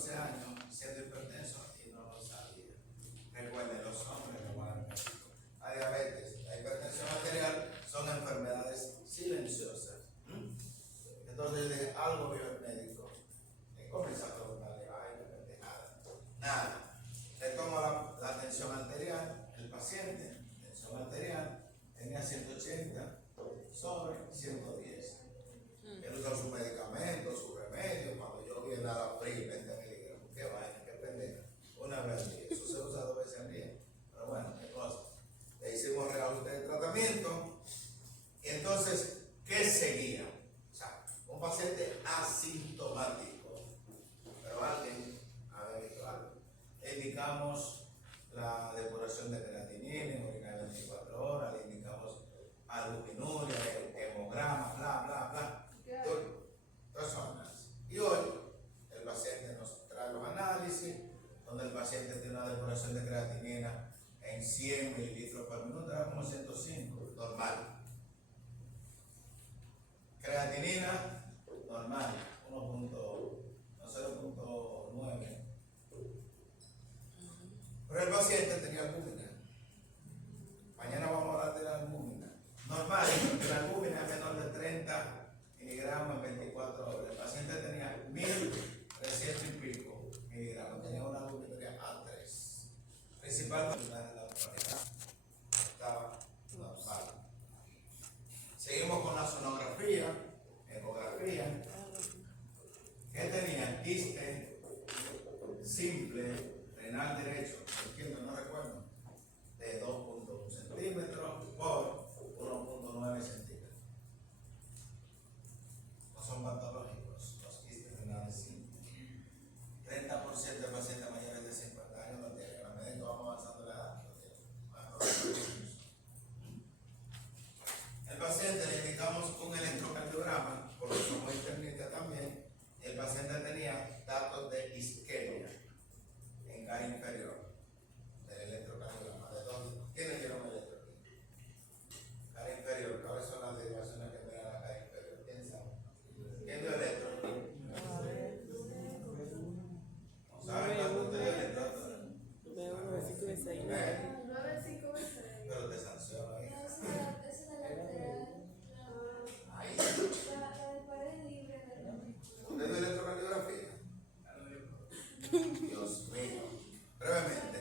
14 años siendo hipertenso y no lo sabía. Recuerden, los hombres no van al médico. La diabetes, la hipertensión arterial son enfermedades silenciosas. Entonces yo dije, algo vio el médico. Y comencé a preguntarle, ay, qué pendejada. Nada. Le tomo la tensión arterial, el paciente, tensión arterial, tenía 180 sobre 110. Él usó su medicamento, su remedio. Cuando yo vi el Alapri, 20 miligramos, qué vaina, qué pendeja. Una vez al día. Eso se usa 2 veces al día. Pero bueno, qué cosa. Le hicimos reajuste de tratamiento. Y entonces, ¿qué seguía? O sea, un paciente asintomático. Pero alguien había visto algo. Le indicamos la depuración de creatinina, orina de 24 horas, le indicamos albuminuria, hemograma, bla, bla, bla. Personas. Y hoy el paciente nos trae los análisis, donde el paciente tiene una depuración de creatinina en 100 mililitros por minuto, era como 105, normal. Creatinina, normal, 0.9. Pero el paciente tenía albúmina. Mañana vamos a hablar de la albúmina. Normal, porque la albúmina es menor de 30 miligramos en 24 horas. El paciente tenía 1300 y pico miligramos. Tenía una albuminuria A3. Principalmente de la autoridad. Estaba normal. Seguimos con la sonografía, ecografía. ¿Qué tenía? Quiste simple, renal derecho, izquierdo, no recuerdo, de 2.1 centímetros por 1.9 centímetros. No son patológicos los quistes renales simples. 30% de pacientes mayores de 50 años lo tienen. A medida que vamos avanzando la edad, lo tienen. El paciente le indicamos un electrocardiograma, porque somos internistas también. El paciente tenía datos de isquemia en cara inferior del electrocardiograma. ¿De dónde? ¿Quiénes vieron el electrocardiograma? Cara inferior. ¿Cuáles son las derivaciones que me da la cara inferior? ¿Quién sabe? ¿Quién vio electro? ¿No saben cuánto usted vio electro? Pero te sanciono ahí. Ahí. ¿Usted vio electrocardiografía? Dios mío. Brevemente.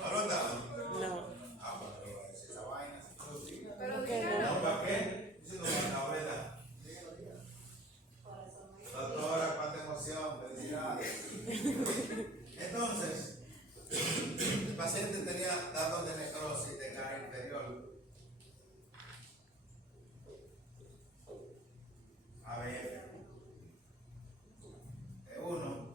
¿No lo han dado? No. Ah, bueno, pero voy a decir esa vaina. ¿Por qué no? No, ¿para qué? Eso no es la verdad. Doctora, cuánta emoción, felicidades. Entonces, el paciente tenía datos de necrosis de cara inferior. ABF. E1.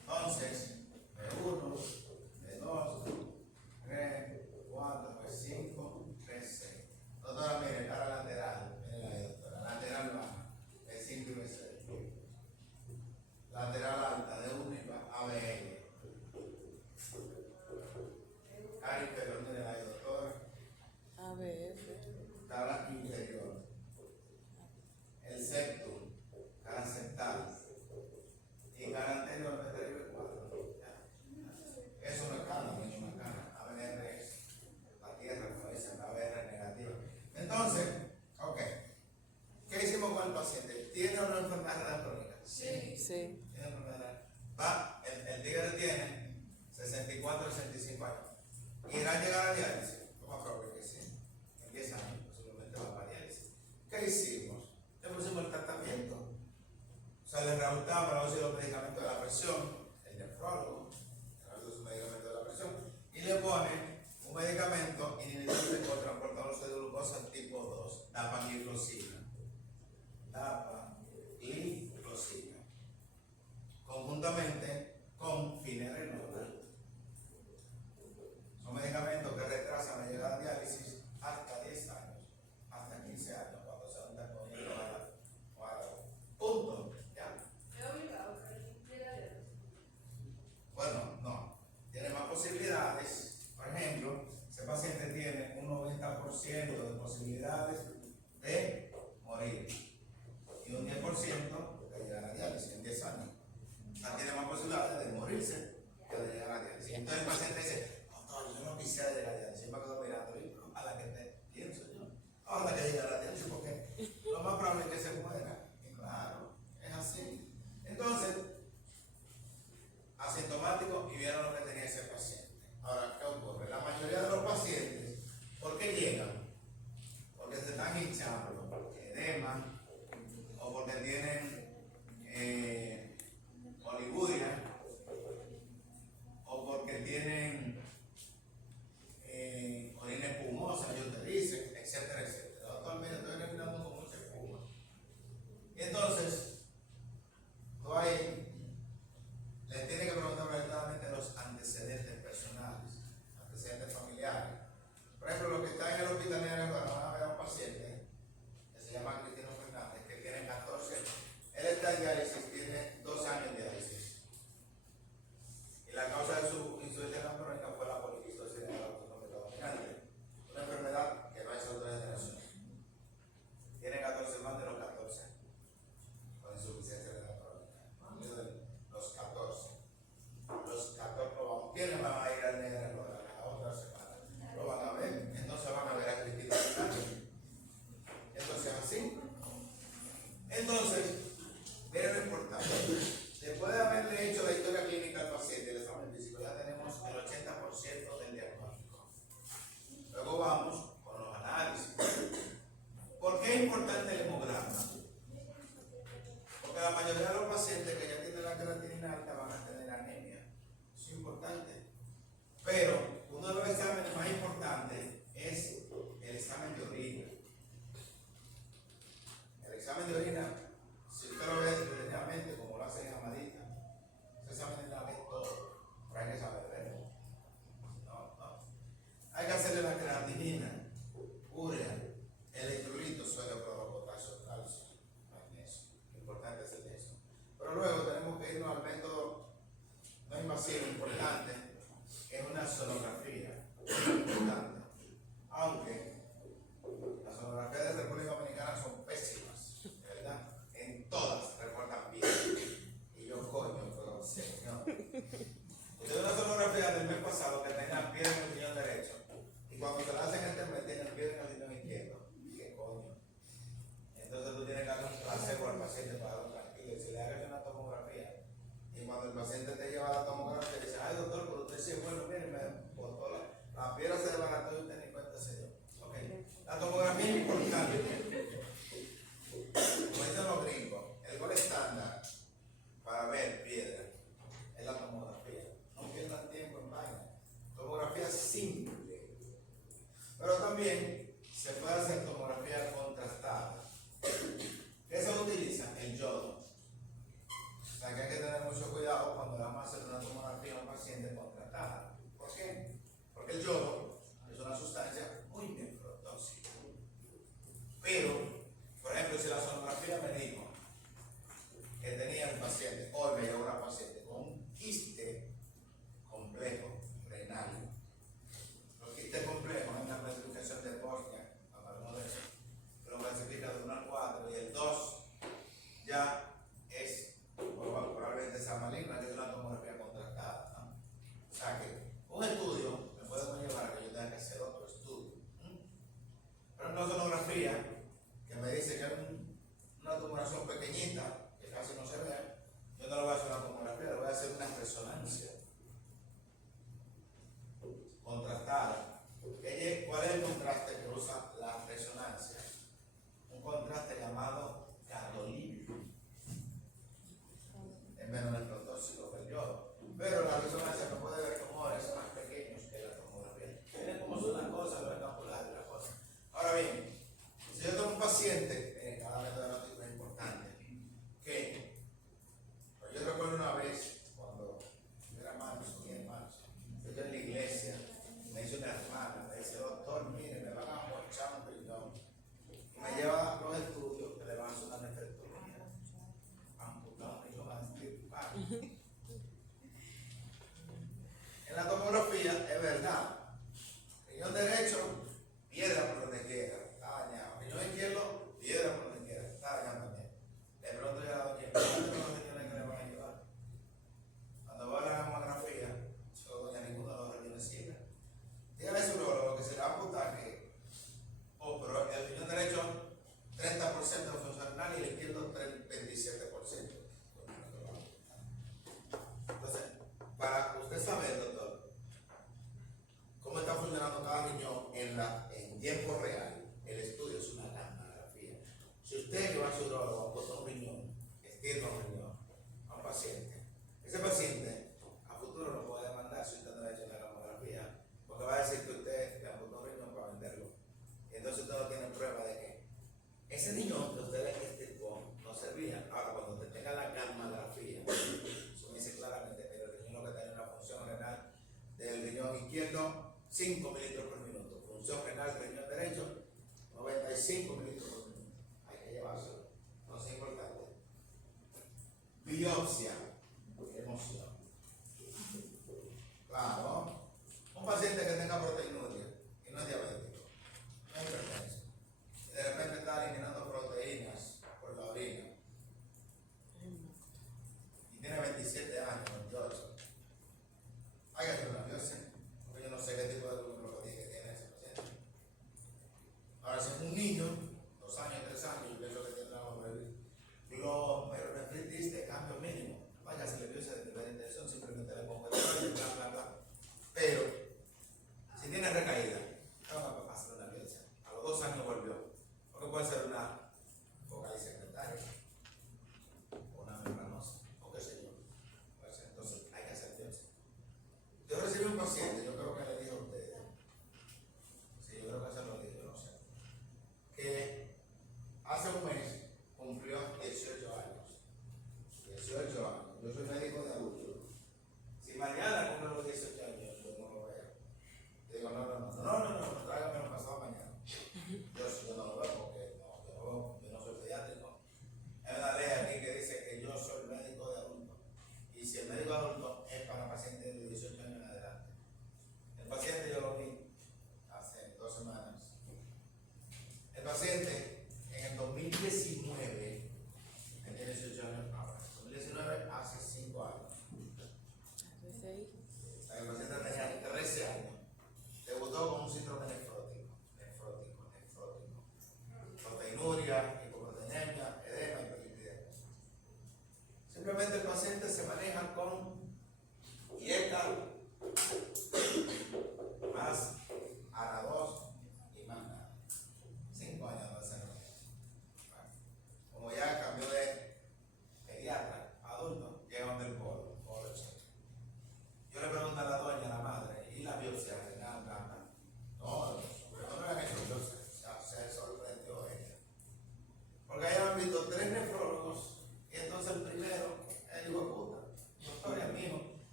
Entonces, E1, E2, 3, 4, E5, E6. Doctora, mire, cara lateral. Mire ahí, doctora. Lateral baja, E5 y E6. Lateral alta, de 1 y baja, ABL. Cara inferior, mire ahí, doctora. ABF. Cara inferior. El septum, cara septal. Y cara anterior, medio 4. Eso no es cara, no es una cara. ABR es la tierra, como dicen, ABR negativa. Entonces, ok. ¿Qué hicimos con el paciente? ¿Tiene una enfermedad renal crónica? Sí. Tiene enfermedad. Va, el tigre tiene 64, 65 años. ¿Irá a llegar a diálisis? Lo más probable que sí. En 10 años, posiblemente va para diálisis. ¿Qué hicimos? Le pusimos el tratamiento. O sea, le reajustamos los medicamentos de la presión, el nefrólogo, le su medicamento de la presión, y le pone un medicamento inhibidor de cotransportador de glucosa tipo 2, dapagliflozina. Dapagliflozina. Conjuntamente con finerenona. Son medicamentos que retrasan la llegada a diálisis hasta 10 años, hasta 15 años, cuando se anda cogiendo a punto. ¿Ya? Es obligado que llegue a diálisis. cuando te la hacen el pie en el riñón izquierdo. ¿Qué coño? Entonces tú tienes que darle un placebo al paciente para darlo tranquilo. Y si le hagas una tomografía, y cuando el paciente te lleva a la tomografía, dice, ay doctor, pero usted sí es bueno, mire, me botó la piedra se desbarató y usted ni cuenta se dio. Ok, la tomografía es importante. Como dicen los gringos, el gol estándar para ver piedra es la tomografía. No pierdan tiempo en vaina. Tomografía simple. Pero también se puede hacer tomografía contrastada. ¿Qué se utiliza? El yodo. O sea que hay que tener mucho cuidado cuando vamos a hacer una tomografía a un paciente contrastada. ¿Por qué? Porque el yodo es una sustancia muy nefrotóxica. Pero, por ejemplo, si la sonografía me dijo que tenía el paciente, hoy me llegó una paciente con un quiste complejo renal. Los quistes complejos es una clasificación de Bosnia, hablamos de eso, que lo clasifica de 1 al 4 y el 2 ya es probablemente sea maligna, que es una tomografía contrastada, ¿no? O sea que un estudio me puede conllevar a que yo tenga que hacer otro estudio. Pero una sonografía que me dice que es una tumoración pequeñita, que casi no se ve, yo no le voy a hacer una tomografía, le voy a hacer una resonancia contrastada. ¿Cuál es el contraste que usa la resonancia? Un contraste llamado gadolínio. Es menos nefrotóxico que el yodo. Pero la resonancia no puede ver tumores más pequeños que la tomografía. Miren cómo son las cosas, lo escapular de las cosas. Ahora bien, si yo tengo un paciente, miren, cada método diagnóstico es importante, que pues yo recuerdo una vez, cuando yo era marzo, mi hermano, yo en la iglesia, me hizo una hermana, me dice, doctor, mire, me van a mochar un riñón. Y me lleva a los estudios que le van a hacer una nefrectomía. Amputar un riñón a extirpar. En la tomografía, es verdad, riñón derecho, piedra por donde quiera, está dañado. Riñón izquierdo, piedra por donde quiera, está dañado también. De pronto ya la doña, ¿cuántos son los riñones que le van a llevar? Cuando va a la mamografía, yo doña ninguno de los riñones sirve. Dígale a su urologo que se le va a amputar que, pero el riñón derecho 30% de función renal y el izquierdo 27%. Entonces, para usted saber, doctor, cómo está funcionando cada riñón en tiempo real, el estudio es una gammagrafía. Si usted lleva a su urologo a poner un riñón, estirpa un riñón a un paciente, ese paciente a futuro lo puede demandar si usted no le ha hecho una gammagrafía, porque va a decir que usted le amputó un riñón para venderlo. Y entonces usted no tiene prueba de que ese riñón que usted le estirpó no servía. Ahora, cuando usted tenga la gammagrafía, eso me dice claramente que el riñón lo que tiene una función renal del riñón izquierdo 5 mililitros por minuto, función renal del riñón derecho 95 mililitros por minuto. Hay que llevárselo, no es importante. Biopsia, emoción. Claro, un paciente que tenga proteinuria y no es diabético, no es hipertenso, y de repente está eliminando proteínas por la orina y tiene 27 años, 28. Hay que hacer una biopsia, porque yo no sé qué tipo de gluconeopatía que tiene ese paciente. Ahora, si es un niño, 2 años, 3 años, yo pienso que tendrá glomerulonefritis de cambio mínimo.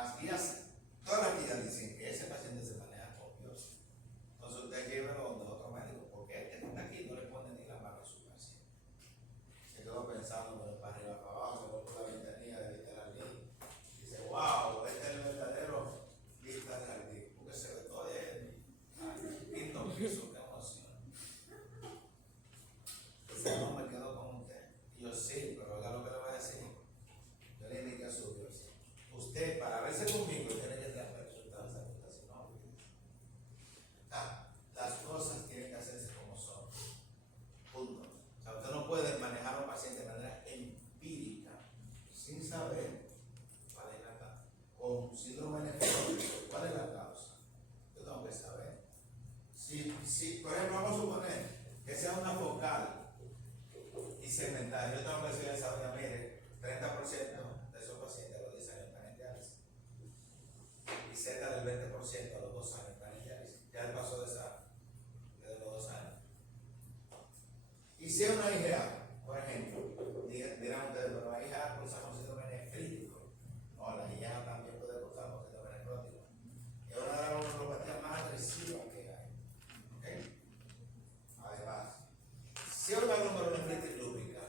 Las guías, todas las guías dicen que ese paciente se maneja con Dios. Entonces usted llévelo donde otro médico, porque el que está aquí no le pone ni la mano a su paciente. Se quedó pensando, pero para arriba, para abajo, se fue por la ventanilla de vista del jardín. Dice, wow, este es el verdadero vista del jardín, porque se ve todo él. Quinto piso, qué emoción. Dice, no, me quedo con usted. Y yo, sí, pero oiga lo que le voy a decir. Yo le indiqué a su Dios. Usted, para verse conmigo, tiene que estar resultado esa cosa, si no, las cosas tienen que hacerse como son. Punto. O sea, usted no puede manejar a un paciente de manera empírica, sin saber cuál es la causa. Con síndrome nefrótico, ¿cuál es la causa? Yo tengo que saber. Si, por ejemplo, vamos a suponer que sea una focal y segmental, yo tengo que decirle a esa doña, mire, 30% de esos pacientes a los 10 años están en diálisis y cerca del 20% a los 2 años están en diálisis. Ya él pasó de los 2 años. Y si es una IgA, por ejemplo, dirán ustedes, pero la IgA causa un síndrome nefrítico. No, la IgA también puede causar un síndrome nefrótico. Es una de las neuropatías más agresivas que hay. ¿Okay? Además, si es una glomerulonefritis lúpica,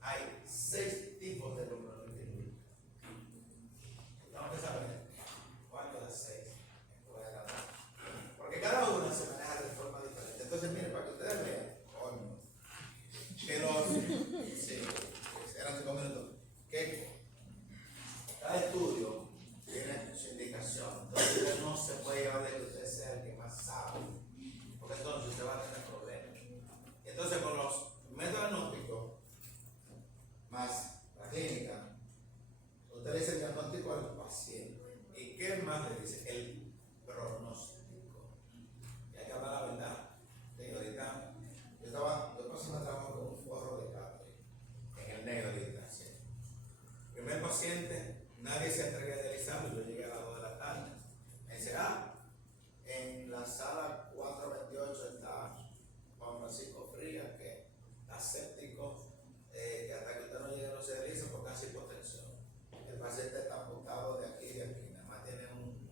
hay 6 tipos de glomerulonefritis lúpica. Tenemos que saber cuántos de 6 puede dar. Porque cada una se maneja de forma diferente. Entonces, miren, para que ustedes vean, coño, que los. Sí, eran 5 minutos. Que cada estudio tiene su indicación. Entonces, usted no se puede llevar de que usted sea el que más sabe. Porque entonces usted va a tener problemas. Entonces, con los métodos diagnósticos más la clínica, usted le dice el diagnóstico al paciente. ¿Y qué más le dice? El pronóstico. Y hay que hablar la verdad. Señorita, yo pasé un trabajo con un forro de catre en el negro ahorita. ¿Sí? Primer paciente, nadie se atrevía a dializarlo, yo llegué a las 2 de la tarde. Me dice, en la sala 428 está Juan Francisco Frías, que está séptico, que hasta que usted no llegue no se desliza por casi hipotensión. El paciente está apuntado de aquí y de aquí, nada más tiene un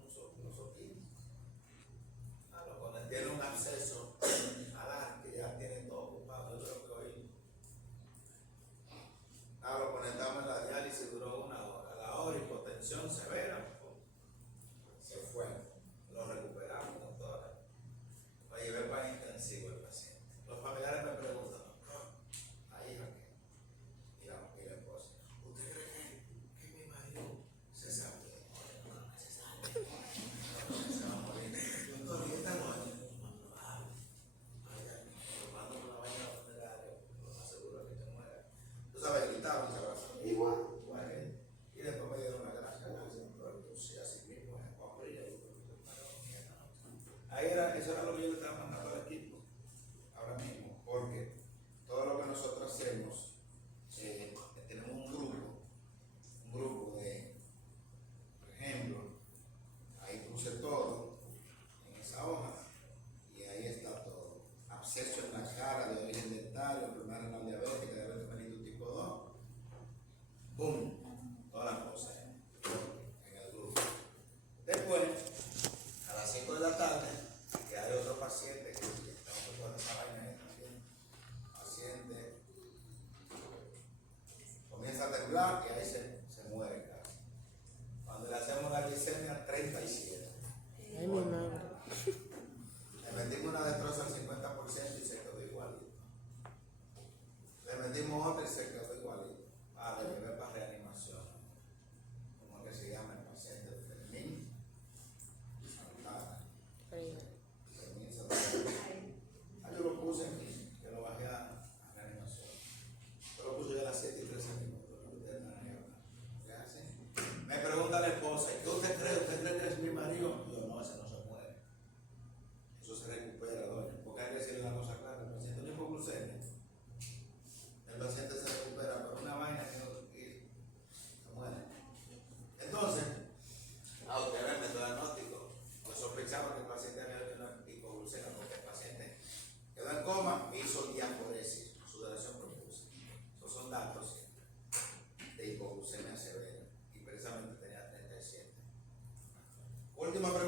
Última pregunta.